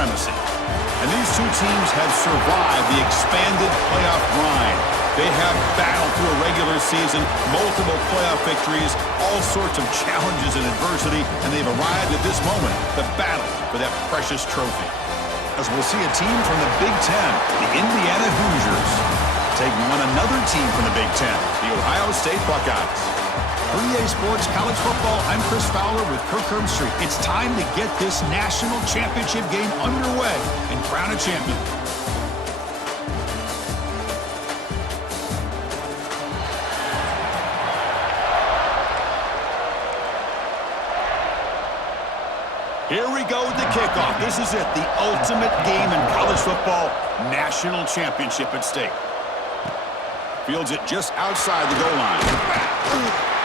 supremacy. And these two teams have survived the expanded playoff grind. They have battled through a regular season, multiple playoff victories, all sorts of challenges and adversity, and they've arrived at this moment, the battle for that precious trophy. As we'll see a team from the Big Ten, the Indiana Hoosiers, taking on another team from the Big Ten, the Ohio State Buckeyes. For EA Sports College Football, I'm Chris Fowler with Kirk Herbstreit. It's time to get this national championship game underway and crown a champion. Here we go with the kickoff. This is it, the ultimate game in college football, national championship at stake. Fields it just outside the goal line.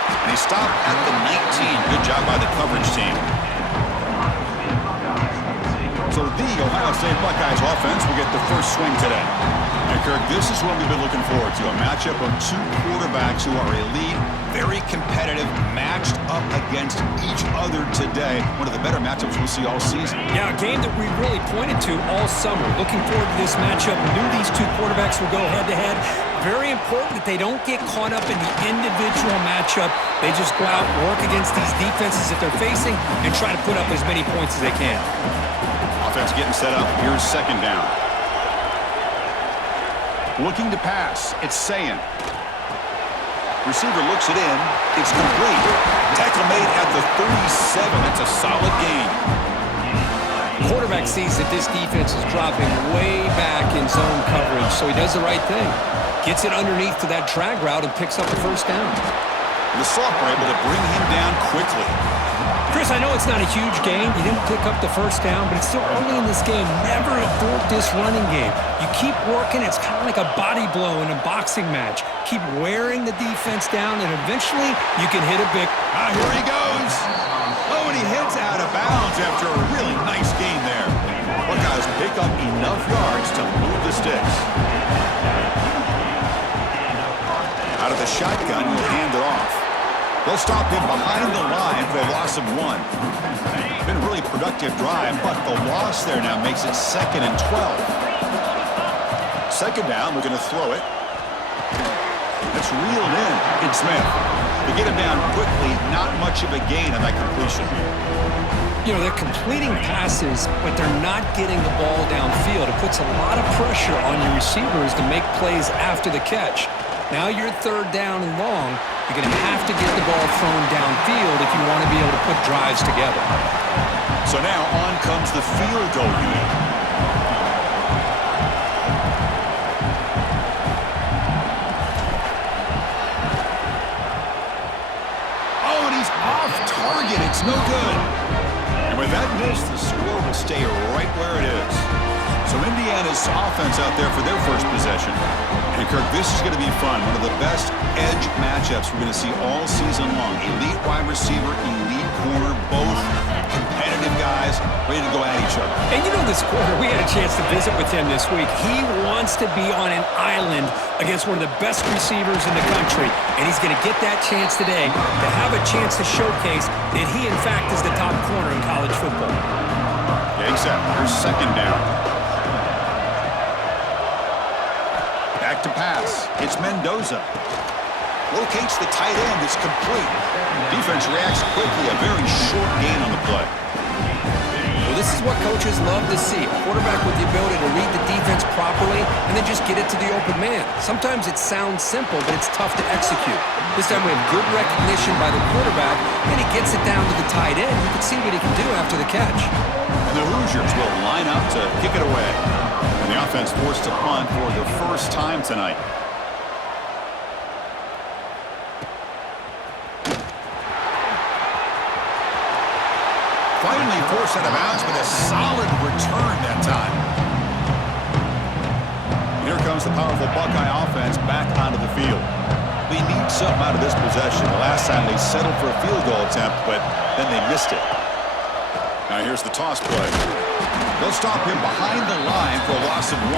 And he stopped at the 19. Good job by the coverage team. So the Ohio State Buckeyes offense will get the first swing today. And Kirk, this is what we've been looking forward to, a matchup of two quarterbacks who are elite, very competitive, matched up against each other today. One of the better matchups we'll see all season. Yeah, a game that we really pointed to all summer. Looking forward to this matchup. We knew these two quarterbacks would go head-to-head. Very important that they don't get caught up in the individual matchup. They just go out, work against these defenses that they're facing, and try to put up as many points as they can. Offense getting set up. Here's second down. Looking to pass. It's Sayin. Receiver looks it in. It's complete. Tackle made at the 37. That's a solid gain. Quarterback sees that this defense is dropping way back in zone coverage, so he does the right thing. Gets it underneath to that drag route and picks up the first down. And the Sophomore able to bring him down quickly. Chris, I know it's not a huge gain. You didn't pick up the first down, but it's still early in this game. Never abort this running game. You keep working. It's kind of like a body blow in a boxing match. Keep wearing the defense down, and eventually you can hit a big. Here he goes. Oh, and he hits out of bounds after a really nice gain there. Buckeyes pick up enough yards to move the sticks. Out of the shotgun, he'll hand it off. They'll stop him behind the line for a loss of 1. Been a really productive drive, but the loss there now makes it 2nd and 12. Second down, we're going to throw it. It's reeled in. It's Smith. They get him down quickly, not much of a gain on that completion. You know, they're completing passes, but they're not getting the ball downfield. It puts a lot of pressure on your receivers to make plays after the catch. Now you're third down and long. You're going to have to get the ball thrown downfield if you want to be able to put drives together. So now on comes the field goal unit. Oh, and he's off target. It's no good. And with that miss, the score will stay right where it is. So Indiana's offense out there for their first possession. And Kirk, this is going to be fun. One of the best edge matchups we're going to see all season long. Elite wide receiver, elite corner, both competitive guys ready to go at each other. And you know this quarter, we had a chance to visit with him this week. He wants to be on an island against one of the best receivers in the country. And he's going to get that chance today to have a chance to showcase that he, in fact, is the top corner in college football. Yeah, exactly. Here's second down. Back to pass. It's Mendoza. Locates the tight end. It's complete. Defense reacts quickly. A very short gain on the play. Well, this is what coaches love to see. A quarterback with the ability to read the defense properly and then just get it to the open man. Sometimes it sounds simple, but it's tough to execute. This time we have good recognition by the quarterback, and he gets it down to the tight end. You can see what he can do after the catch. And the Hoosiers will line up to kick it away. And the offense forced to punt for the first time tonight. Finally forced out of bounds, but a solid return that time. And here comes the powerful Buckeye offense back onto the field. They need something out of this possession. The last time they settled for a field goal attempt, but then they missed it. Now here's the toss play. They'll stop him behind the line for a loss of 1.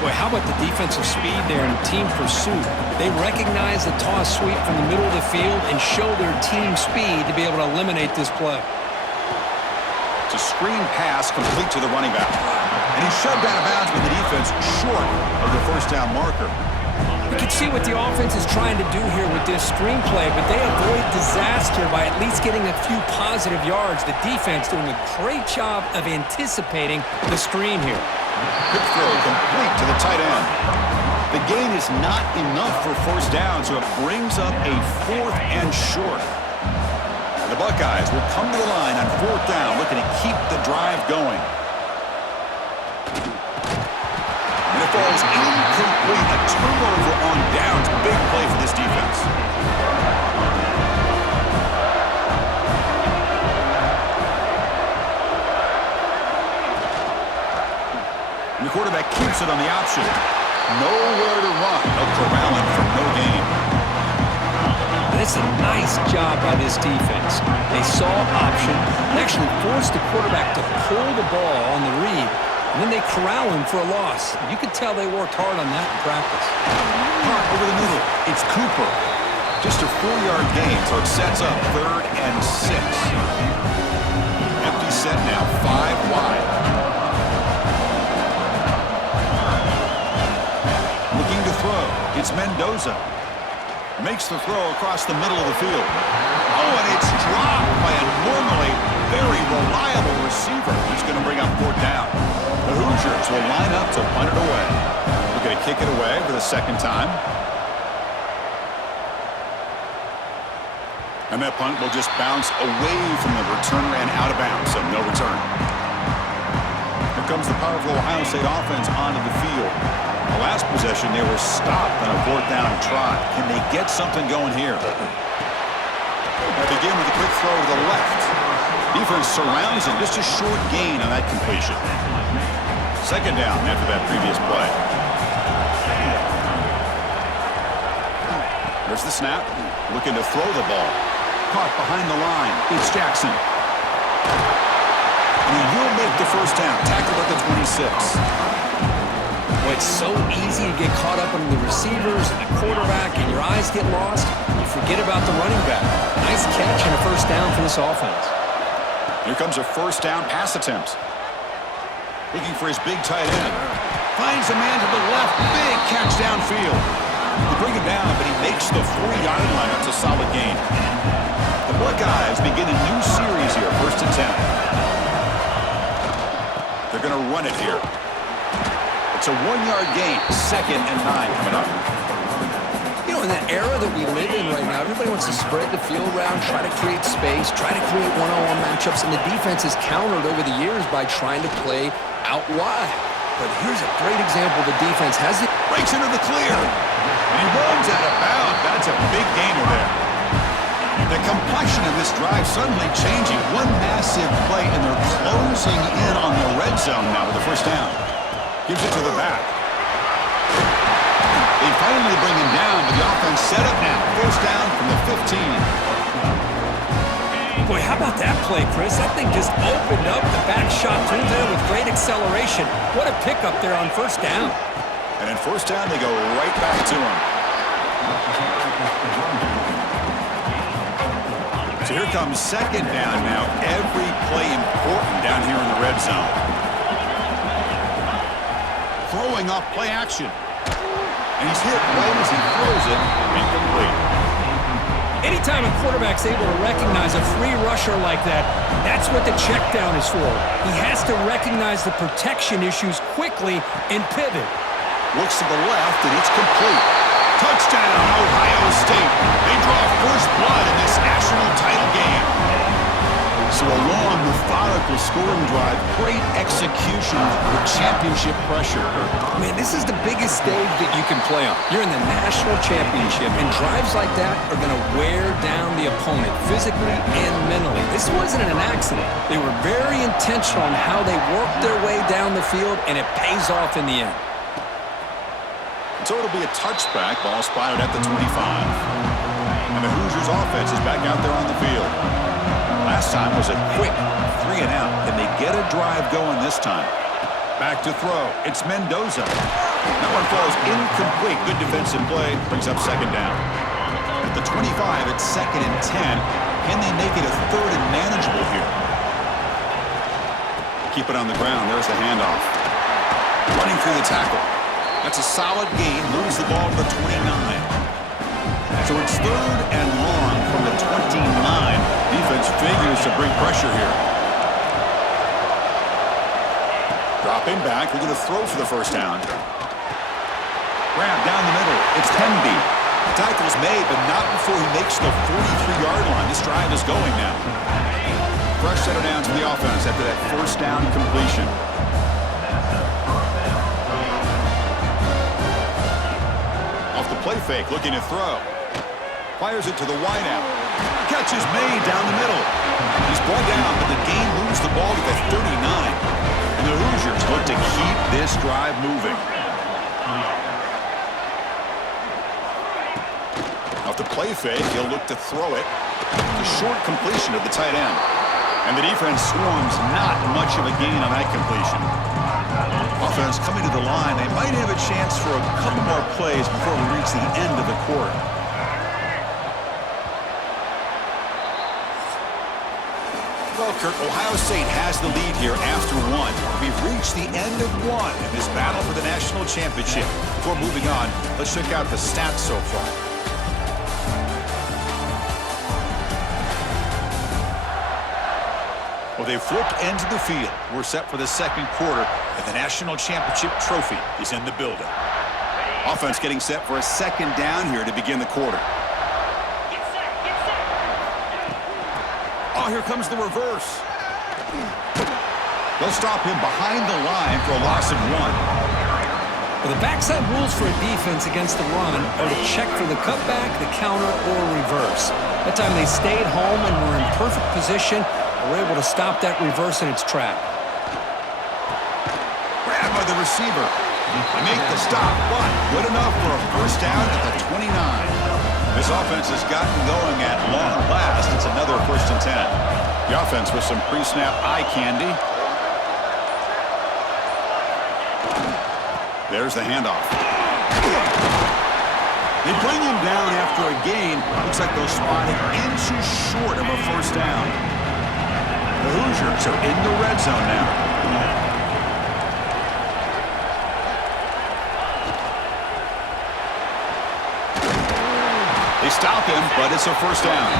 Boy, how about the defensive speed there and team pursuit? They recognize the toss sweep from the middle of the field and show their team speed to be able to eliminate this play. It's a screen pass complete to the running back. And he's shoved out of bounds with the defense short of the first down marker. You can see what the offense is trying to do here with this screenplay, but they avoid disaster by at least getting a few positive yards. The defense doing a great job of anticipating the screen here. Quick throw complete to the tight end. The gain is not enough for first down, so it brings up a 4th and short. The Buckeyes will come to the line on 4th down, looking to keep the drive going. And it falls incomplete. A turnover on downs. Big play for this defense. And the quarterback keeps it on the option. Nowhere to run. They'll corral him for no gain. That's a nice job by this defense. They saw option, actually forced the quarterback to pull the ball on the read, and then they corral him for a loss. You could tell they worked hard on that in practice. Park over the middle. It's Cooper. Just a 4-yard gain, so it sets up 3rd and 6. Empty set now, 5 wide. Looking to throw. It's Mendoza. Makes the throw across the middle of the field. Oh, and it's dropped by a normally very reliable receiver who's going to bring up 4th down. The Hoosiers will line up to punt it away. We're going to kick it away for the 2nd time. And that punt will just bounce away from the returner and out of bounds, so no return. Here comes the powerful Ohio State offense onto the field. The last possession, they were stopped on a 4th down try. Can they get something going here? They begin with a quick throw to the left. Defense surrounds him. Just a short gain on that completion. 2nd down after that previous play. There's the snap. Looking to throw the ball. Caught behind the line. It's Jackson. And he will make the first down. Tackled at the 26. Well, it's so easy to get caught up in the receivers and the quarterback, and your eyes get lost. You forget about the running back. Nice catch and a first down for this offense. Here comes a 1st down pass attempt. Looking for his big tight end. Finds a man to the left. Big catch downfield. They bring him down, but he makes the 4-yard line. That's a solid gain. The Buckeyes begin a new series here, 1st and 10. They're going to run it here. It's a 1-yard gain, 2nd and 9 coming up. You know, in that era that we live in right now, everybody wants to spread the field around, try to create space, try to create one-on-one matchups, and the defense has countered over the years by trying to play out wide. But here's a great example. The defense has it. Breaks into the clear. And he runs out of bounds. That's a big gainer there. The complexion of this drive suddenly changing. One massive play, and they're closing in on the red zone now with the first down. Gives it to the back. They finally bring him down, but the offense set up now. First down from the 15. Boy, how about that play, Chris? That thing just opened up. The back shot through there with great acceleration. What a pickup there on first down. And in first down, they go right back to him. So here comes 2nd down now. Every play important down here in the red zone. Throwing off play action. And he's hit right as he throws it. Incomplete. Anytime a quarterback's able to recognize a free rusher like that, that's what the check down is for. He has to recognize the protection issues quickly and pivot. Looks to the left, and it's complete. Touchdown, Ohio State. They draw first blood in this national title game. So a long, methodical scoring drive, great execution with championship pressure. Man, this is the biggest stage that you can play on. You're in the national championship, and drives like that are going to wear down the opponent physically and mentally. This wasn't an accident. They were very intentional on how they worked their way down the field, and it pays off in the end. So it'll be a touchback, ball spotted at the 25. And the Hoosiers offense is back out there on the field. Last time was a quick 3 and out. Can they get a drive going this time? Back to throw. It's Mendoza. That one falls incomplete. Good defensive play. Brings up 2nd down. At the 25, it's 2nd and 10. Can they make it a 3rd and manageable here? keep it on the ground. There's the handoff. Running through the tackle. That's a solid gain. Moves the ball to the 29. So it's 3rd and long from the 29. Defense figures to bring pressure here. Dropping back. We're going to throw for the first down. Grab down the middle. It's Hemby. Tackle's made, but not before he makes the 43-yard line. This drive is going now. Fresh set of downs for the offense after that first down completion. Off the play fake, looking to throw. Fires it to the wideout. Catch is made down the middle. He's brought down, but the gain moves the ball to the 39. And the Hoosiers look to keep this drive moving. Off the play fake, he'll look to throw it. The short completion of the tight end. And the defense swarms, not much of a gain on that completion. Offense coming to the line. They might have a chance for a couple more plays before we reach the end of the quarter. Well, Kirk, Ohio State has the lead here after 1. We've reached the end of 1 in this battle for the national championship. Before moving on, let's check out the stats so far. Well, they've flipped ends of the field. We're set for the second quarter, and the national championship trophy is in the building. Offense getting set for a second down here to begin the quarter. Oh, here comes the reverse. They'll stop him behind the line for a loss of 1. Well, the backside rules for a defense against the run are to check for the cutback, the counter, or reverse. That time they stayed home and were in perfect position. We're able to stop that reverse in its track. Grabbed by the receiver. Make the stop, but good enough for a first down at the 29. This offense has gotten going at long last. It's another 1st and 10. The offense with some pre-snap eye candy. There's the handoff. They bring him down after a gain. Looks like they'll spot it inches short of a first down. The Hoosiers are in the red zone now. They stop him, but it's a first down.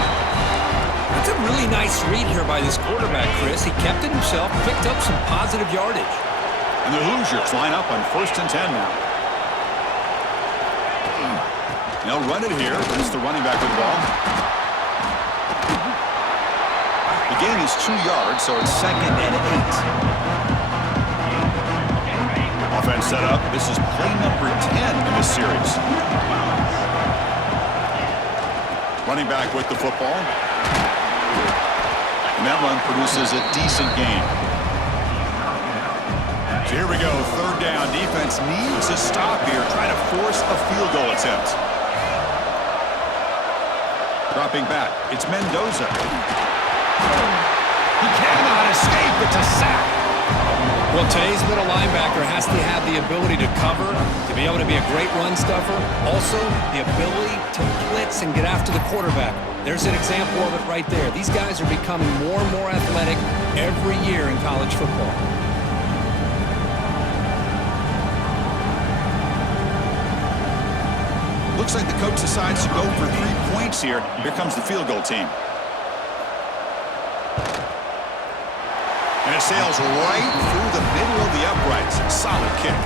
That's a really nice read here by this quarterback, Chris. He kept it himself, picked up some positive yardage. And the Hoosiers line up on 1st and 10 now. They'll run it here. It's the running back with the ball. The gain is 2 yards, so it's 2nd and 8. Offense set up. This is play number 10 in this series. Running back with the football. And that run produces a decent gain. So here we go, 3rd down. Defense needs a stop here, trying to force a field goal attempt. Dropping back, it's Mendoza. He cannot escape. It's a sack. Well, today's middle linebacker has to have the ability to cover, to be able to be a great run stuffer. Also, the ability to blitz and get after the quarterback. There's an example of it right there. These guys are becoming more and more athletic every year in college football. Looks like the coach decides to go for 3 points here. Here comes the field goal team. And it sails right through the middle of the uprights. Solid kick.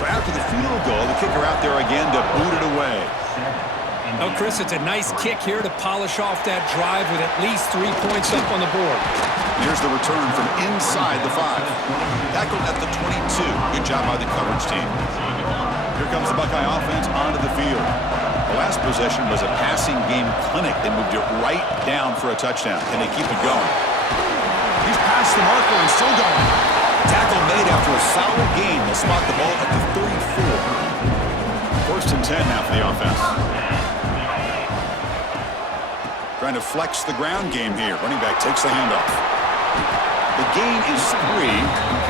So after the field goal, the kicker out there again to boot it away. Oh, Chris, it's a nice kick here to polish off that drive with at least 3 points up on the board. Here's the return from inside the 5. Tackled at the 22. Good job by the coverage team. Here comes the Buckeye offense onto the field. The last possession was a passing game clinic. They moved it right down for a touchdown. Can they keep it going? He's past the marker and still going. Tackle made after a solid gain. They'll spot the ball at the 34. 1st and 10 now for the offense. Trying to flex the ground game here. Running back takes the handoff. The gain is 3.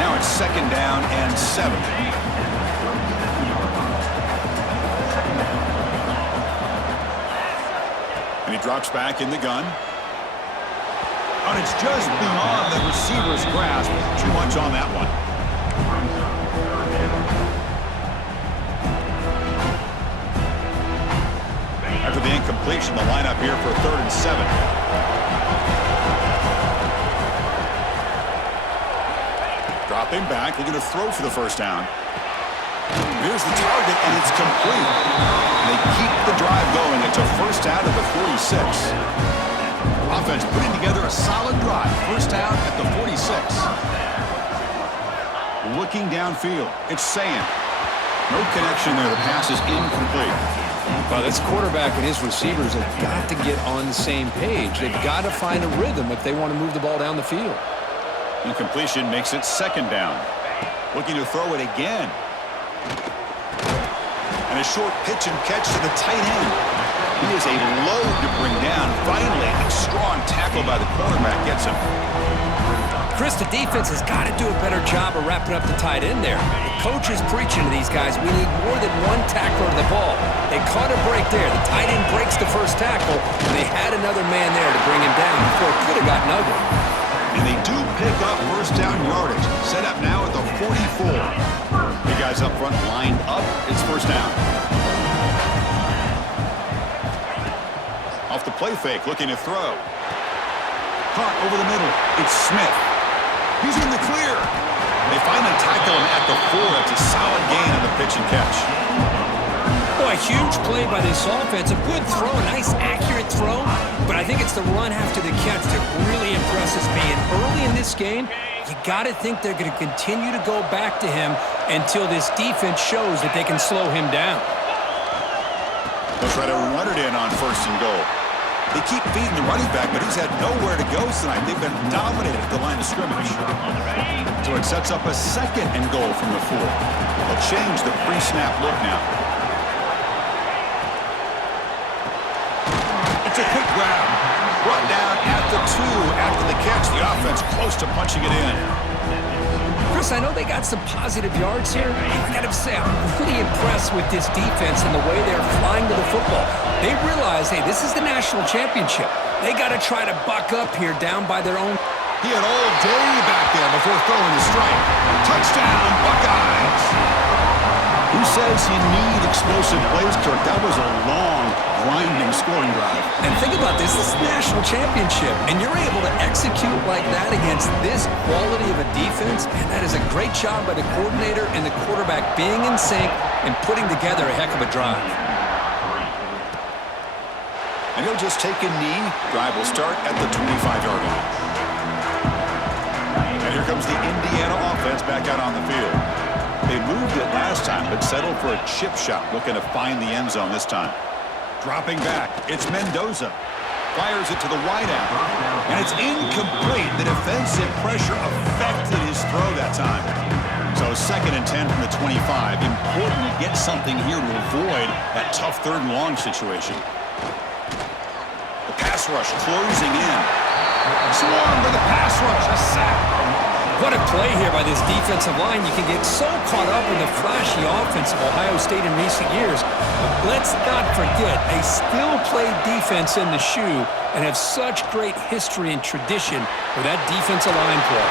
Now it's 2nd down and 7. And he drops back in the gun. and it's just beyond the receiver's grasp. Too much on that one. After the incompletion, the lineup here for 3rd and 7. Dropping back, looking to throw for the first down. Here's the target, and it's complete. They keep the drive going. It's a first down at the 46. Offense putting together a solid drive. First down at the 46. Looking downfield. It's Saying. No connection there. The pass is incomplete. Well, this quarterback and his receivers have got to get on the same page. They've got to find a rhythm if they want to move the ball down the field. Incompletion makes it 2nd down. Looking to throw it again. And a short pitch and catch to the tight end. He is a load to bring down. Finally, a strong tackle by the quarterback gets him. Chris, the defense has got to do a better job of wrapping up the tight end there. The coach is preaching to these guys, we need more than one tackler to the ball. They caught a break there. The tight end breaks the first tackle, and they had another man there to bring him down before it could have gotten ugly. And they do pick up first down yardage. Set up now at the 44. The guys up front lined up. It's first down. Off the play fake, looking to throw. Caught over the middle. It's Smith. He's in the clear. They finally tackle him at the 4. It's a solid gain on the pitch and catch. Boy, a huge play by this offense. A good throw, a nice accurate throw. But I think it's the run after the catch that really impresses me. And early in this game, you got to think they're going to continue to go back to him until this defense shows that they can slow him down. They'll try to run it in on 1st and goal. They keep feeding the running back, but he's had nowhere to go tonight. They've been dominated at the line of scrimmage. So it sets up a 2nd and goal from the 4. They'll change the pre-snap look now. It's a quick grab. Brought down at the 2 after the catch. The offense close to punching it in. Chris, I know they got some positive yards here. I got to say, I'm really impressed with this defense and the way they're flying to the football. They realize, hey, this is the national championship. They got to try to buck up here down by their own. He had all day back there before throwing the strike. Touchdown, Buckeyes. Who says you need explosive plays, Kirk? That was a long, grinding scoring drive. And think about this. This is the national championship, and you're able to execute like that against this quality of a defense, and that is a great job by the coordinator and the quarterback being in sync and putting together a heck of a drive. And he'll just take a knee. Drive will start at the 25-yard line. And here comes the Indiana offense back out on the field. They moved it last time, but settled for a chip shot, looking to find the end zone this time. Dropping back, it's Mendoza. Fires it to the wideout, and it's incomplete. The defensive pressure affected his throw that time. So 2nd and 10 from the 25. Important to get something here to avoid that tough 3rd and long situation. The pass rush closing in. Swarm with the pass rush, a sack. What a play here by this defensive line. You can get so caught up in the flashy offense of Ohio State in recent years. But let's not forget, they still play defense in the shoe and have such great history and tradition with that defensive line play.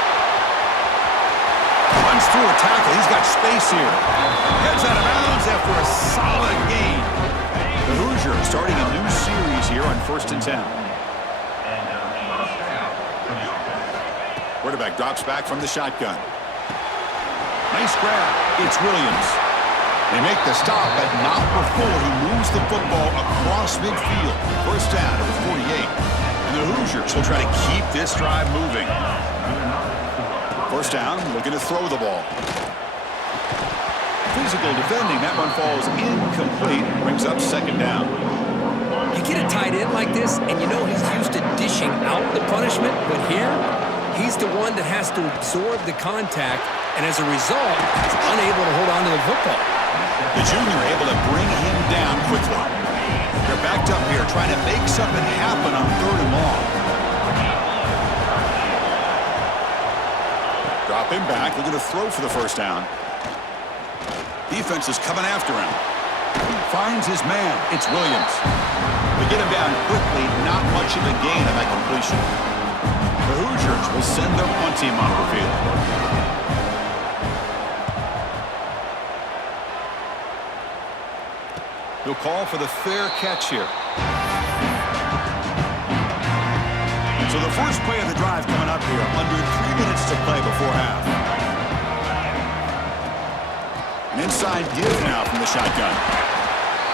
Runs through a tackle. He's got space here. Heads out of bounds after a solid gain. The Hoosiers starting a new series here on 1st and 10. Quarterback drops back from the shotgun. Nice grab. It's Williams. They make the stop, but not before he moves the football across midfield. First down to the 48. And the Hoosiers will try to keep this drive moving. First down, looking to throw the ball. Physical defending. That one falls incomplete. Brings up 2nd down. You get a tight end like this, and you know he's used to dishing out the punishment, but here, he's the one that has to absorb the contact, and as a result, he's unable to hold on to the football. The junior able to bring him down quickly. They're backed up here, trying to make something happen on 3rd and long. Dropping back, looking to throw for the first down. Defense is coming after him. Finds his man. It's Williams. They get him down quickly. Not much of a gain on that completion. The Hoosiers will send their punt team onto the field. He'll call for the fair catch here. So the first play of the drive coming up here, under 3 minutes to play before half. An inside give now from the shotgun.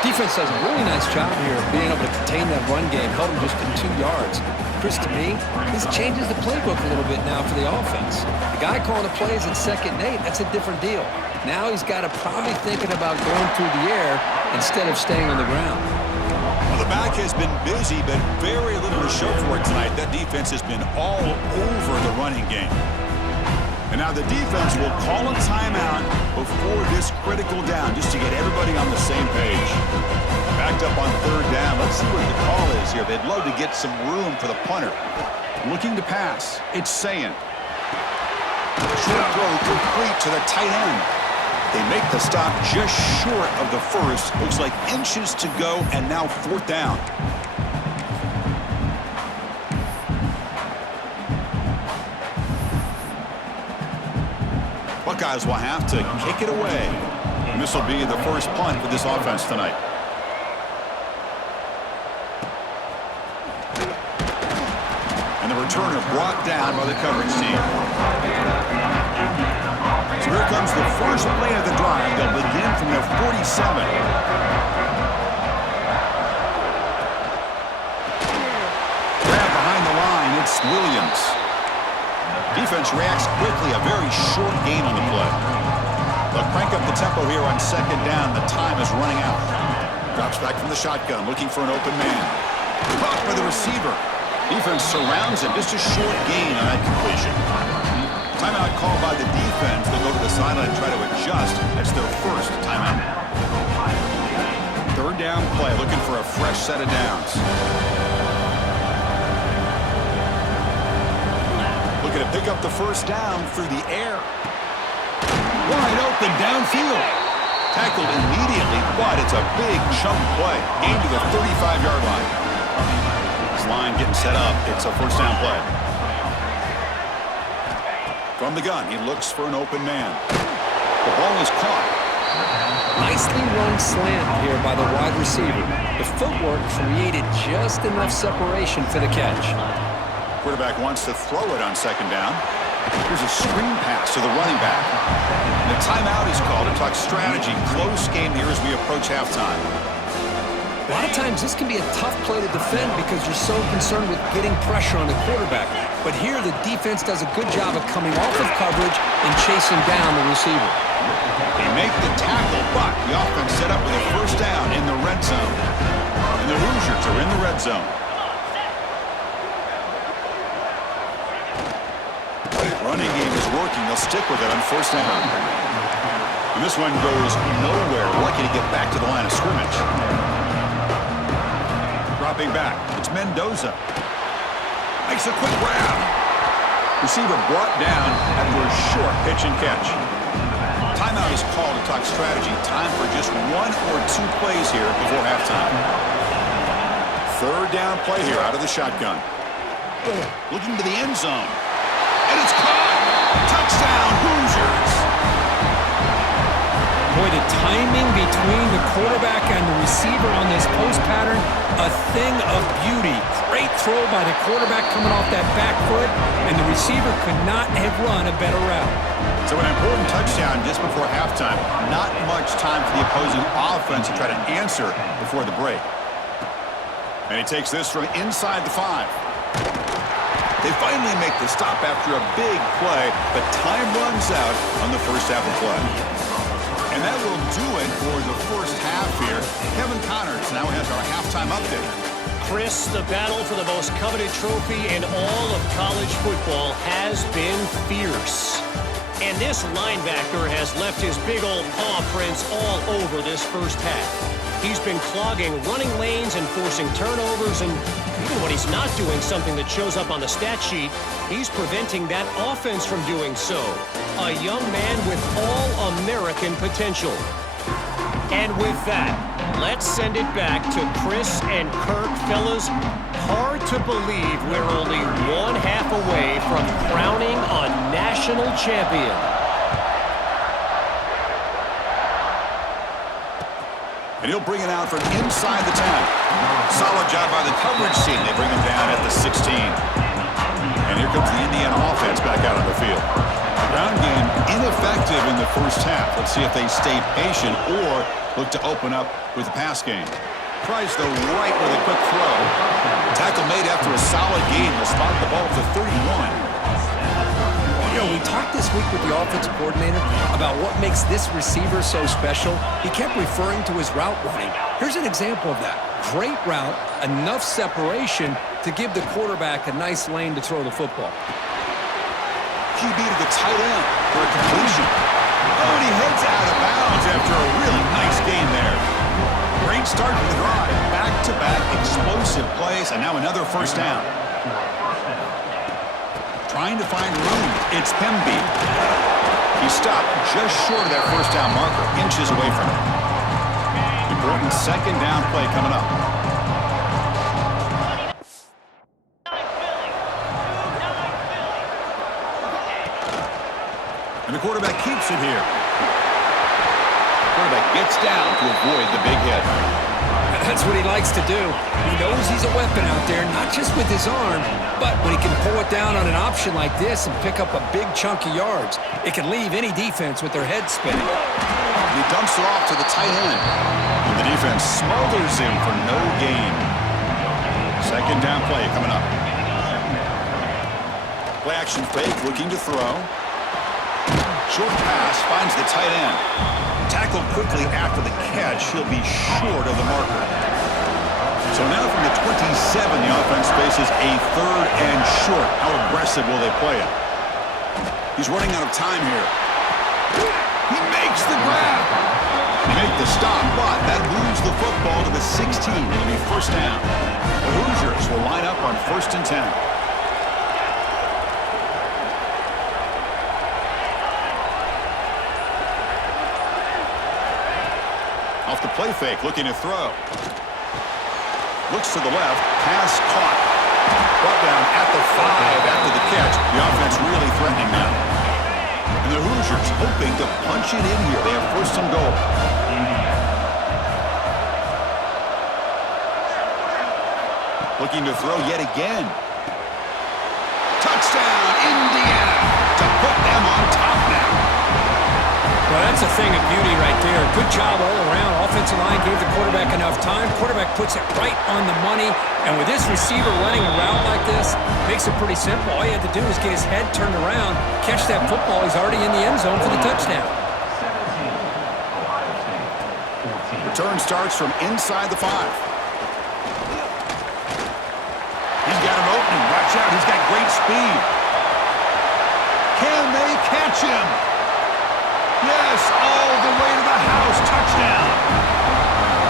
Defense does a really nice job here of being able to contain that run game, held him just in 2 yards. Chris, to me, this changes the playbook a little bit now for the offense. The guy calling the plays at 2nd and 8, that's a different deal. Now he's got to probably thinking about going through the air instead of staying on the ground. Well, the back has been busy, but very little to show for it tonight. That defense has been all over the running game. And now the defense will call a timeout before this critical down, just to get everybody on the same page. Backed up on 3rd down. Let's see what the call is here. They'd love to get some room for the punter. Looking to pass. It's Sayin. Short throw complete to the tight end. They make the stop just short of the first. Looks like inches to go, and now 4th down. Buckeyes will have to kick it away. And this will be the first punt for this offense tonight. And the returner brought down by the coverage team. So here comes the first play of the drive. They'll begin from their 47. Grab behind the line. It's Williams. Defense reacts quickly. A very short gain on the play. They'll crank up the tempo here on 2nd down. The time is running out. Drops back from the shotgun, looking for an open man. Caught by the receiver. Defense surrounds him. Just a short gain on that completion. Timeout called by the defense. They'll go to the sideline and try to adjust. That's their first timeout. 3rd down play, looking for a fresh set of downs. Looking to pick up the first down through the air. Wide open downfield. Tackled immediately, but it's a big chunk play. Gain to the 35-yard line. This line getting set up. It's a first down play. From the gun, he looks for an open man. The ball is caught. Nicely run slant here by the wide receiver. The footwork created just enough separation for the catch. Quarterback wants to throw it on 2nd down. Here's a screen pass to the running back. And the timeout is called to talk strategy. Close game here as we approach halftime. A lot of times this can be a tough play to defend because you're so concerned with getting pressure on the quarterback. But here the defense does a good job of coming off of coverage and chasing down the receiver. They make the tackle, but the offense set up with a first down in the red zone. And the Hoosiers are in the red zone. Running game is working. They'll stick with it on 1st down. And this one goes nowhere. Lucky to get back to the line of scrimmage. Dropping back. It's Mendoza. Makes a quick grab. Receiver brought down after a short pitch and catch. Timeout is called to talk strategy. Time for just 1 or 2 plays here before halftime. 3rd down play here out of the shotgun. Looking to the end zone. And it's caught! Touchdown, Hoosiers! Boy, the timing between the quarterback and the receiver on this post pattern, a thing of beauty. Great throw by the quarterback coming off that back foot, and the receiver could not have run a better route. So an important touchdown just before halftime. Not much time for the opposing offense to try to answer before the break. And he takes this from inside the 5. They finally make the stop after a big play, but time runs out on the first half of play. And that will do it for the first half here. Kevin Connors now has our halftime update. Chris, the battle for the most coveted trophy in all of college football has been fierce. And this linebacker has left his big old paw prints all over this first half. He's been clogging running lanes and forcing turnovers, and even when he's not doing something that shows up on the stat sheet, he's preventing that offense from doing so. A young man with all-American potential. And with that, let's send it back to Chris and Kirk. Fellas, hard to believe we're only one half away from crowning a national champion. And he'll bring it out from inside the 10. Solid job by the coverage team. They bring him down at the 16. And here comes the Indiana offense back out on the field. The ground game ineffective in the first half. Let's see if they stay patient or look to open up with the pass game. Tries the right with a quick throw. Tackle made after a solid gain. Will spot the ball at the 31. You know, we talked this week with the offensive coordinator about what makes this receiver so special. He kept referring to his route running. Here's an example of that. Great route, enough separation to give the quarterback a nice lane to throw the football. QB to the tight end for a completion. Oh, and he heads out of bounds after a really nice gain there. Great start to the drive. Back-to-back explosive plays, and now another first down. Trying to find room. It's Pemby. He stopped just short of that first down marker, inches away from it. Important second down play coming up. And the quarterback keeps it here. The quarterback gets down to avoid the big hit. That's what he likes to do. He knows he's a weapon out there, not just with his arm, but when he can pull it down on an option like this and pick up a big chunk of yards, it can leave any defense with their head spinning. And he dumps it off to the tight end. And the defense smothers him for no gain. Second down play coming up. Play action fake, looking to throw. Short pass finds the tight end. Tackled quickly after the catch. He'll be short of the marker. So now from the 27, the offense faces a third and short. How aggressive will they play it? He's running out of time here. He makes the grab. They make the stop, but that moves the football to the 16. It'll be first down. The Hoosiers will line up on 1st and 10. Off the play fake, looking to throw. Looks to the left, pass caught. Brought down at the 5 after the catch. The offense really threatening now. And the Hoosiers hoping to punch it in here. They have 1st and goal. Looking to throw yet again. Touchdown, Indiana, to put them on top now. Well, that's a thing of beauty right there. Good job all around. Offensive line gave the quarterback enough time. Quarterback puts it right on the money. And with this receiver running a route like this, makes it pretty simple. All you had to do is get his head turned around, catch that football. He's already in the end zone for the touchdown. Return starts from inside the 5. He's got him open. Watch out. He's got great speed. Can they catch him? Yes, all the way to the house. Touchdown.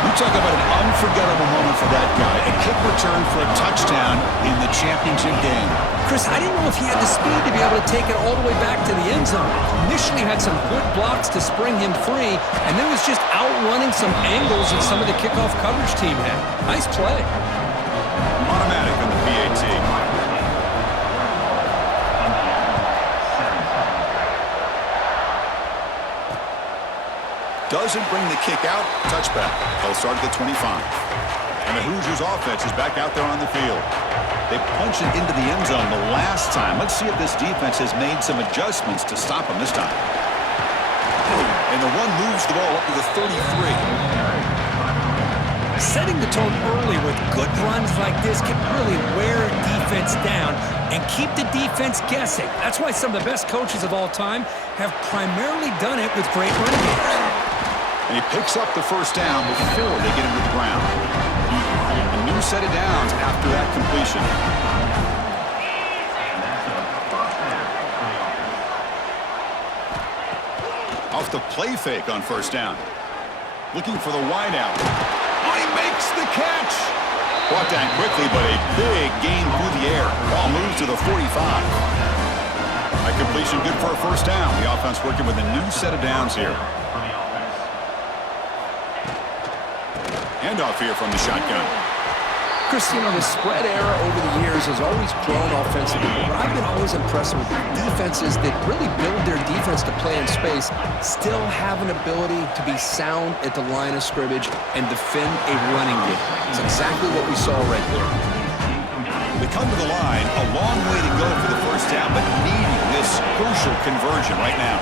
You talk about an unforgettable moment for that guy. A kick return for a touchdown in the championship game. Chris, I didn't know if he had the speed to be able to take it all the way back to the end zone. Initially had some good blocks to spring him free, and then was just outrunning some angles that some of the kickoff coverage team had. Nice play. Automatic on the PAT. Doesn't bring the kick out. Touchback. They'll start at the 25. And the Hoosiers offense is back out there on the field. They punched it into the end zone the last time. Let's see if this defense has made some adjustments to stop them this time. And the one moves the ball up to the 33. Setting the tone early with good runs like this can really wear a defense down and keep the defense guessing. That's why some of the best coaches of all time have primarily done it with great running games. And he picks up the first down before they get him to the ground. A new set of downs after that completion. Off the play fake on first down. Looking for the wideout. Oh, he makes the catch. Brought down quickly, but a big gain through the air. Ball moves to the 45. A completion good for a first down. The offense working with a new set of downs here. Handoff here from the shotgun. Chris, you know, the spread era over the years has always grown offensively, but I've been always impressed with defenses that really build their defense to play in space, still have an ability to be sound at the line of scrimmage and defend a running game. It's exactly what we saw right there. We come to the line, a long way to go for the first down, but needing this crucial conversion right now.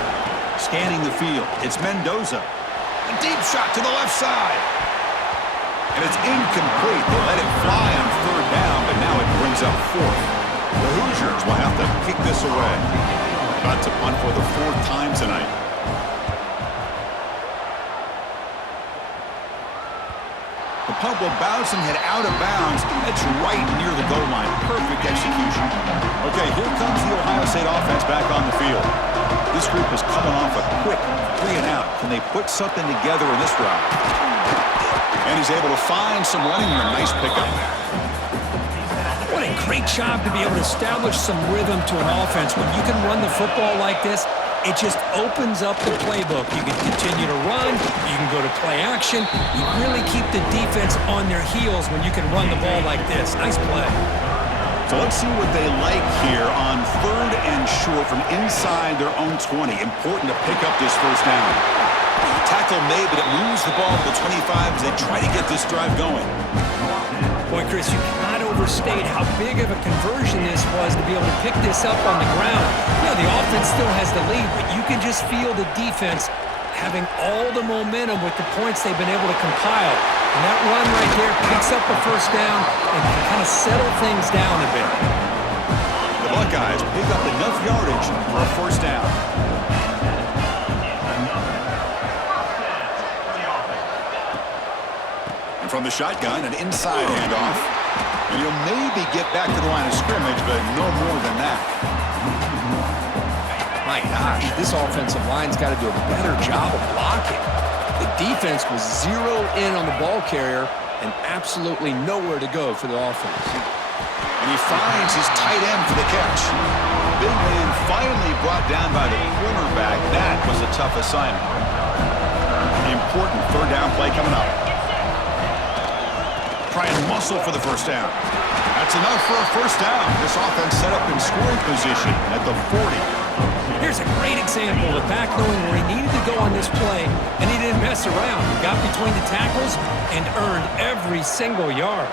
Scanning the field, it's Mendoza. A deep shot to the left side. And it's incomplete. They let it fly on third down, but now it brings up fourth. The Hoosiers will have to kick this away. About to punt for the fourth time tonight. The punt will bounce and head out of bounds. That's right near the goal line. Perfect execution. Okay, here comes the Ohio State offense back on the field. This group is coming off a quick 3 and out. Can they put something together in this drive? And he's able to find some running room. Nice pickup. What a great job to be able to establish some rhythm to an offense. When you can run the football like this, it just opens up the playbook. You can continue to run. You can go to play action. You really keep the defense on their heels when you can run the ball like this. Nice play. So let's see what they like here on 3rd and short from inside their own 20. Important to pick up this first down. Tackle made, but it moves the ball to the 25 as they try to get this drive going. Boy, Chris, you cannot overstate how big of a conversion this was to be able to pick this up on the ground. You know, the offense still has the lead, but you can just feel the defense having all the momentum with the points they've been able to compile. And that run right there picks up a first down and can kind of settle things down a bit. The Buckeyes pick up enough yardage for a first down. And from the shotgun, an inside handoff. And he'll maybe get back to the line of scrimmage, but no more than that. My gosh, this offensive line's got to do a better job of blocking. The defense was zeroed in on the ball carrier and absolutely nowhere to go for the offense. And he finds his tight end for the catch. Big man finally brought down by the cornerback. That was a tough assignment. Important 3rd down play coming up. Try and muscle for the first down. That's enough for a first down. This offense set up in scoring position at the 40. Here's a great example of the back knowing where he needed to go on this play, and he didn't mess around. He got between the tackles and earned every single yard.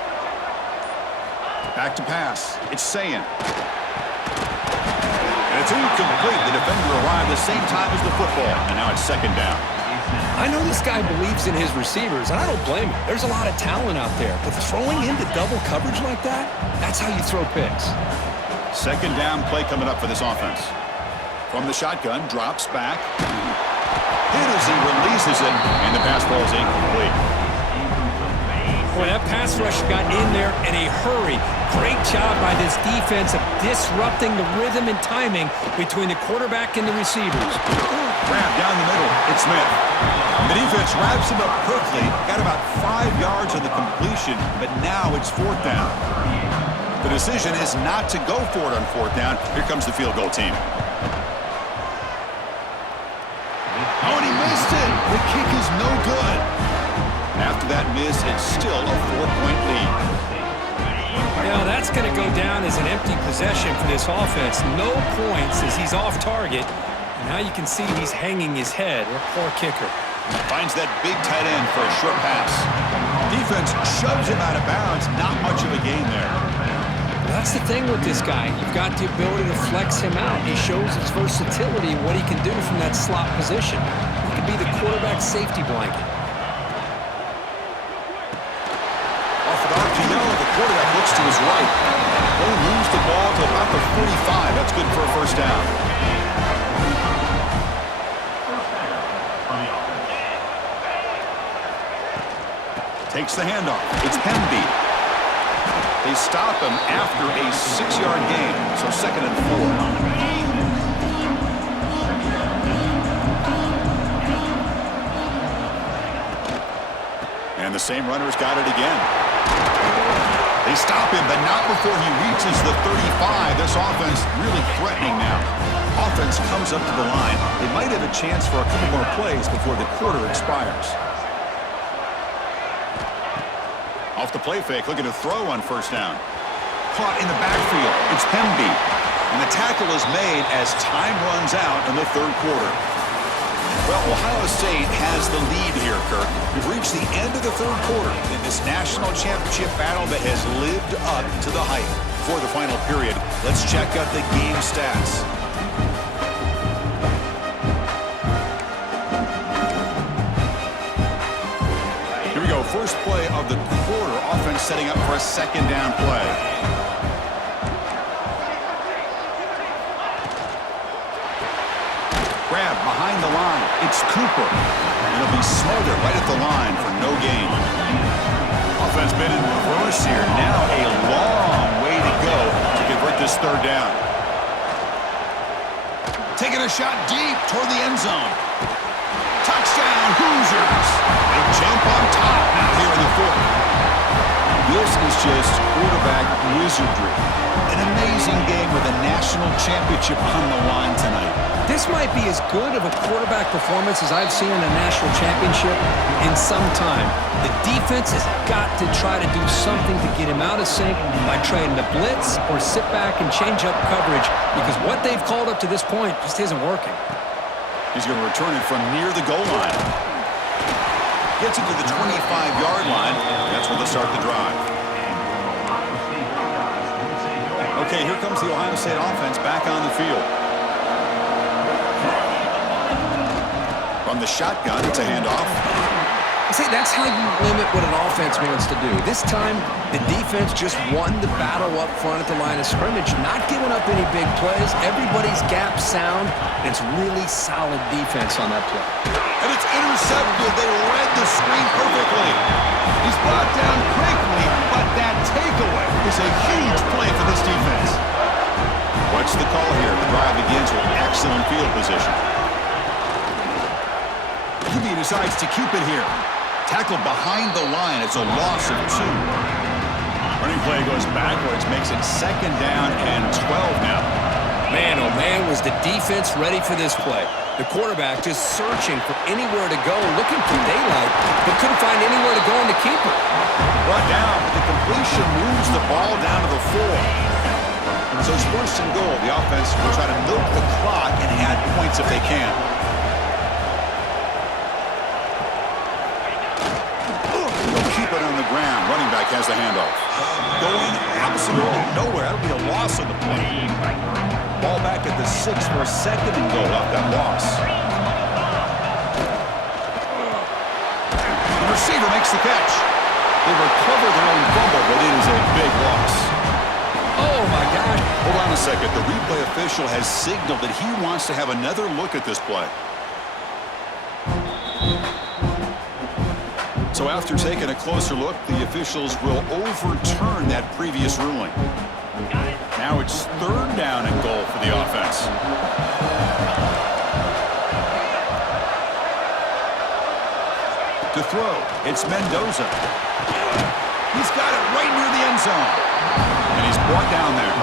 Back to pass. It's Sayin. And it's incomplete. The defender arrived the same time as the football, and now it's 2nd down. I know this guy believes in his receivers, and I don't blame him. There's a lot of talent out there, but throwing into double coverage like that, that's how you throw picks. 2nd down play coming up for this offense. From the shotgun, drops back. Hit as he releases it, and the pass ball is incomplete. Boy, that pass rush got in there in a hurry. Great job by this defense of disrupting the rhythm and timing between the quarterback and the receivers. Grab down the middle. It's Smith. The defense wraps him up quickly. Got about 5 yards on the completion, but now it's 4th down. The decision is not to go for it on 4th down. Here comes the field goal team. Oh, and he missed it. The kick is no good. After that miss, it's still a 4-point lead. Now that's going to go down as an empty possession for this offense. No points as he's off target. And now you can see he's hanging his head. What a poor kicker. Finds that big tight end for a short pass. Defense shoves him out of bounds. Not much of a gain there. That's the thing with this guy. You've got the ability to flex him out. He shows his versatility and what he can do from that slot position. He can be the quarterback's safety blanket. Off of RPO, the quarterback looks to his right. They moves the ball to about the 45. That's good for a first down. Takes the handoff. It's Hemby. They stop him after a 6-yard gain, so 2nd and 4. And the same runner's got it again. They stop him, but not before he reaches the 35. This offense really threatening now. Offense comes up to the line. They might have a chance for a couple more plays before the quarter expires. Off the play fake, looking to throw on first down. Caught in the backfield. It's Hemby. And the tackle is made as time runs out in the third quarter. Well, Ohio State has the lead here, Kirk. We've reached the end of the third quarter in this national championship battle that has lived up to the hype. For the final period, let's check out the game stats. Here we go. First play of the quarter. Offense setting up for a second down play. Grab behind the line. It's Cooper. And he'll be smothered right at the line for no gain. Offense been in reverse here. Now a long way to go to convert this third down. Taking a shot deep toward the end zone. Touchdown, Hoosiers. They jump on top now here in the fourth. This is just quarterback wizardry. An amazing game with a national championship on the line tonight. This might be as good of a quarterback performance as I've seen in a national championship in some time. The defense has got to try to do something to get him out of sync by trying to blitz or sit back and change up coverage, because what they've called up to this point just isn't working. He's going to return it from near the goal line. Gets it to the 25-yard line. That's where they'll start the drive. Okay, here comes the Ohio State offense back on the field. From the shotgun, it's a handoff. See, that's how you limit what an offense wants to do. This time, the defense just won the battle up front at the line of scrimmage, not giving up any big plays. Everybody's gap sound, and it's really solid defense on that play. And it's intercepted. They read the screen perfectly. He's brought down quickly, but that takeaway is a huge play for this defense. What's the call here? The drive begins with excellent field position. QB decides to keep it here. Tackled behind the line. It's a loss of 2. Running play goes backwards, makes it second down and 12 now. Man, oh man, was the defense ready for this play. The quarterback just searching for anywhere to go, looking for daylight, but couldn't find anywhere to go in the keeper. Brought down, the completion moves the ball down to the 4. So it's first and goal. The offense will try to milk the clock and add points if they can. On the ground, running back has the handoff. Going absolutely nowhere. That'll be a loss of the play. Ball back at the 6 for a second and goal off that loss. The receiver makes the catch. They recover their own fumble, but it is a big loss. Oh my gosh. Hold on a second. The replay official has signaled that he wants to have another look at this play. So after taking a closer look, the officials will overturn that previous ruling. Now it's third down and goal for the offense. To throw, it's Mendoza. He's got it right near the end zone. And he's brought down there.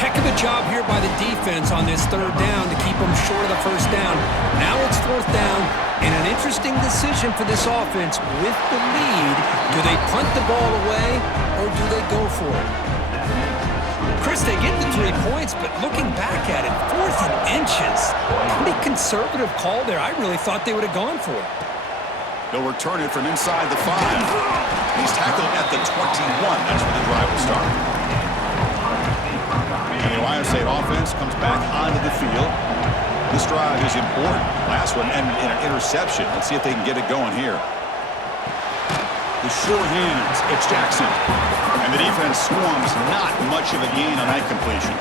Heck of a job here by the defense on this third down to keep them short of the first down. Now it's fourth down, and an interesting decision for this offense with the lead. Do they punt the ball away, or do they go for it? Chris, they get the 3 points, but looking back at it, 4th and inches. Pretty conservative call there. I really thought they would have gone for it. They'll return it from inside the 5. He's tackled at the 21. That's where the drive will start. And the Ohio State offense comes back onto the field. This drive is important. Last one ended in an interception. Let's see if they can get it going here. The sure hands. It's Jackson. And the defense swarms. Not much of a gain on that completion.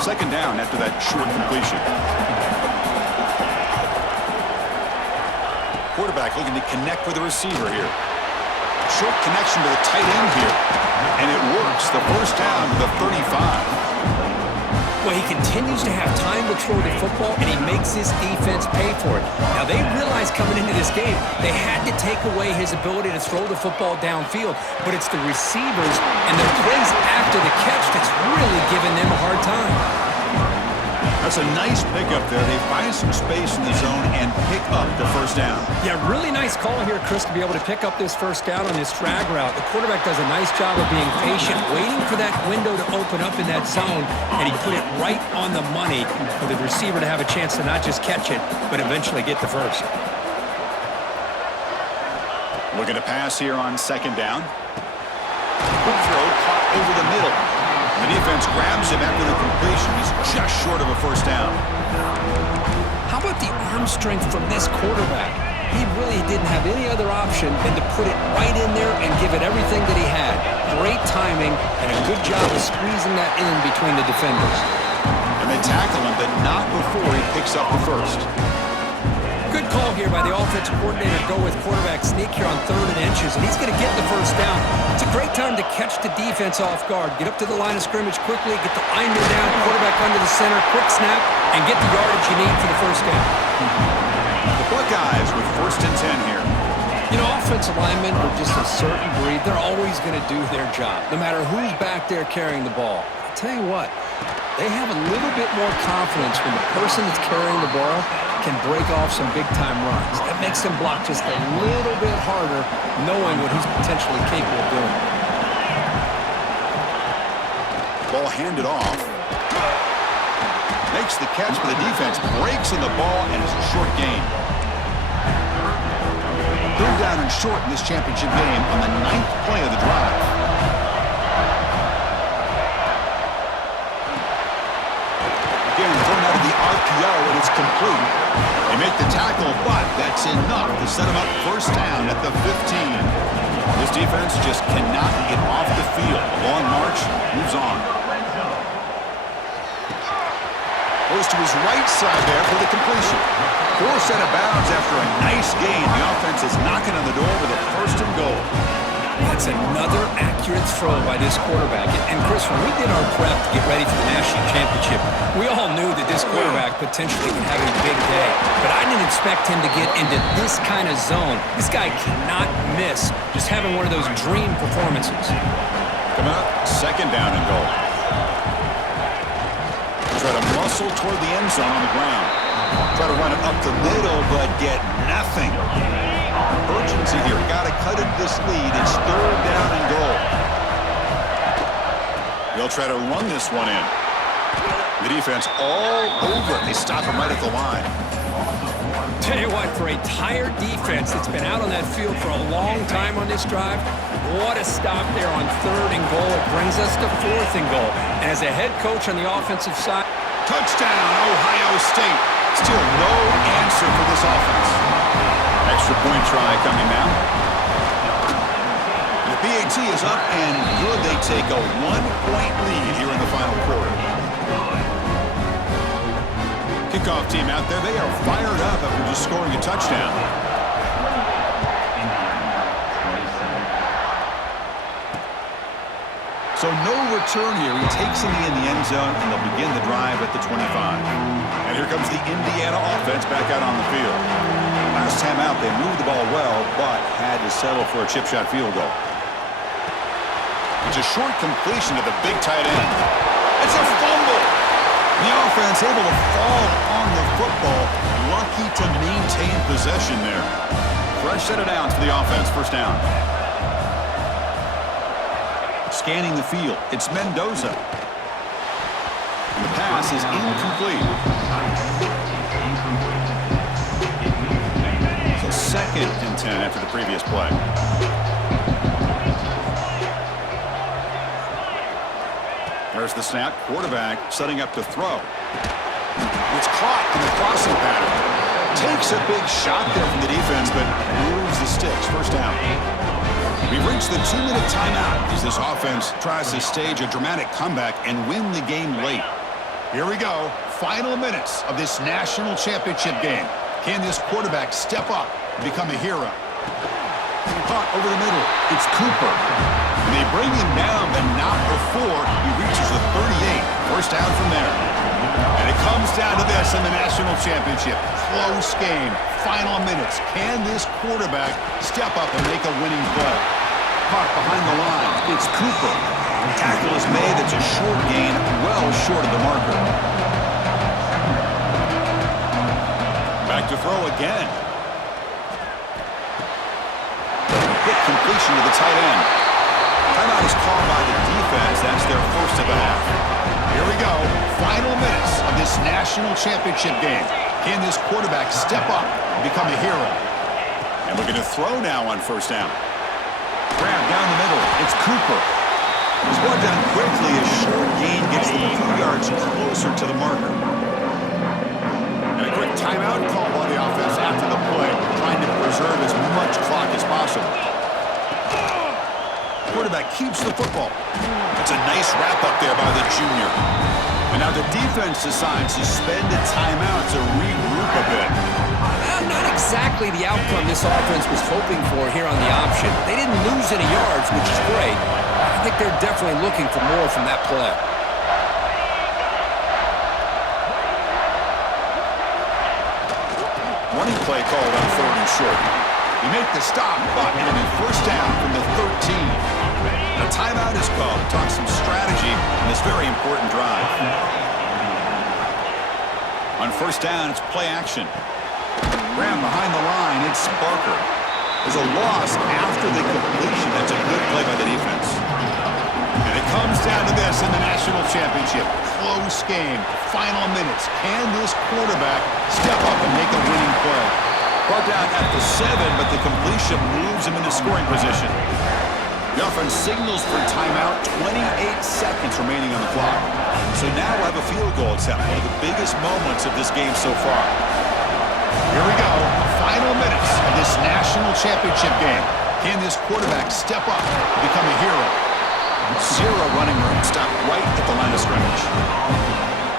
Second down after that short completion. Quarterback looking to connect with the receiver here. Short connection to the tight end here. And it works. The first down to the 35. Well, he continues to have time to throw the football, and he makes his defense pay for it. Now, they realized coming into this game they had to take away his ability to throw the football downfield, but it's the receivers and their plays after the catch that's really giving them a hard time. That's That's a nice pickup there. They find some space in the zone and pick up the first down. Yeah, really nice call here, Chris, to be able to pick up this first down on this drag route. The quarterback does a nice job of being patient, waiting for that window to open up in that zone, and he put it right on the money for the receiver to have a chance to not just catch it, but eventually get the first. Looking to pass here on second down. Quick throw caught over the middle. The defense grabs him after the completion. He's just short of a first down. How about the arm strength from this quarterback? He really didn't have any other option than to put it right in there and give it everything that he had. Great timing and a good job of squeezing that in between the defenders. And they tackle him, but not before he picks up the first. Good call here by the offensive coordinator to go with quarterback sneak here on 3rd and inches, and he's going to get the first down. It's a great time to catch the defense off guard. Get up to the line of scrimmage quickly, get the lineman down, quarterback under the center, quick snap, and get the yardage you need for the first down. The Buckeyes with 1st and 10 here. You know, offensive linemen are just a certain breed. They're always going to do their job, no matter who's back there carrying the ball. I'll tell you what, they have a little bit more confidence when the person that's carrying the ball can break off some big-time runs. That makes them block just a little bit harder, knowing what he's potentially capable of doing. Ball handed off. Makes the catch, but the defense breaks in the ball, and it's a short gain. 3rd down and short in this championship game on the 9th play of the drive. Again, thrown out of the RPO, and it's complete. They make the tackle, but that's enough to set them up first down at the 15. This defense just cannot get off the field. A long march moves on. Goes to his right side there for the completion. Forced out of bounds after a nice gain. The offense is knocking on the door with a 1st and goal. That's another accurate throw by this quarterback. And Chris, when we did our prep to get ready for the national championship, we all knew that this quarterback potentially would have a big day. But I didn't expect him to get into this kind of zone. This guy cannot miss, just having one of those dream performances. Coming up, 2nd down and goal. Try to muscle toward the end zone on the ground. Try to run it up the middle, but get nothing. Urgency here. Got to cut into this lead. It's 3rd down and goal. They'll try to run this one in. The defense all over it. They stop him right at the line. Tell you what, for a tired defense that's been out on that field for a long time on this drive, what a stop there on 3rd and goal. It brings us to 4th and goal. And as a head coach on the offensive side, Touchdown, Ohio State. Still no answer for this offense. Extra point try coming now. The PAT is up and good. They take a 1-point lead here in the final quarter. Kickoff team out there. They are fired up after just scoring a touchdown. So no return here. He takes it in the end zone, and they'll begin the drive at the 25. And here comes the Indiana offense back out on the field. Last time out, they moved the ball well, but had to settle for a chip shot field goal. It's a short completion to the big tight end. It's a fumble. The offense able to fall on the football. Lucky to maintain possession there. Fresh set of downs for the offense. First down. Scanning the field, it's Mendoza. And the pass is incomplete. So 2nd and 10 after the previous play. There's the snap. Quarterback setting up to throw. It's caught in the crossing pattern. Takes a big shot there from the defense, but moves the sticks. First down. We've reached the 2-minute timeout as this offense tries to stage a dramatic comeback and win the game late. Here we go. Final minutes of this national championship game. Can this quarterback step up and become a hero? Caught over the middle. It's Cooper. And they bring him down, but not before he reaches the 38. First down from there. And it comes down to this in the national championship. Close game. Final minutes. Can this quarterback step up and make a winning play? Caught behind the line. It's Cooper. Tackle is made. It's a short gain, well short of the marker. Back to throw again. Quick completion to the tight end. Timeout is called by the defense. That's their first of the half. Here we go. Final minutes of this national championship game. Can this quarterback step up and become a hero? And looking to throw now on first down. Grab down the middle. It's Cooper. He's brought down quickly as short gain gets them a few yards closer to the marker. And a quick timeout call by the offense after the play, trying to preserve as much clock as possible. Quarterback keeps the football. That's a nice wrap-up there by the junior. And now the defense decides to spend a timeout to regroup a bit. Well, not exactly the outcome this offense was hoping for here on the option. They didn't lose any yards, which is great. I think they're definitely looking for more from that play. Running play called on 3rd and short. You make the stop, but it'll be first down from the 13. A timeout is called to talk some strategy in this very important drive. On first down, it's play action. Graham behind the line, it's Barker. There's a loss after the completion. That's a good play by the defense. And it comes down to this in the national championship. Close game, final minutes. Can this quarterback step up and make a winning play? Brought down at the 7, but the completion moves him into scoring position. The offense signals for timeout, 28 seconds remaining on the clock. So now we'll have a field goal attempt, one of the biggest moments of this game so far. Here we go, final minutes of this national championship game. Can this quarterback step up and become a hero? Zero running room, stopped right at the line of scrimmage.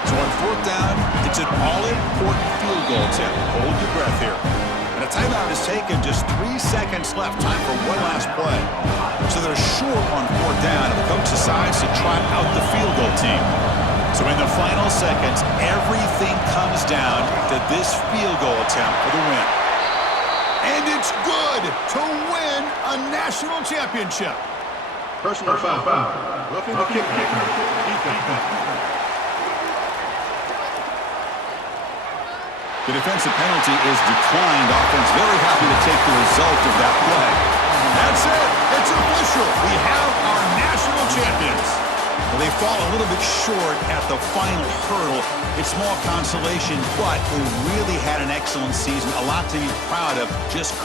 So on 4th down, it's an all-important field goal attempt. Hold your breath here. And a timeout is taken, just 3 seconds left, time for one last play. So they're short on 4th down, and the coach decides to try out the field goal team. So in the final seconds, everything comes down to this field goal attempt for the win. And it's good to win a national championship. Personal foul. Roughing the kicker. The defensive penalty is declined. Offense very happy to take the result of that play. That's it. It's official. We have our national champions. Well, they fall a little bit short at the final hurdle. It's small consolation, but they really had an excellent season. A lot to be proud of. Just couldn't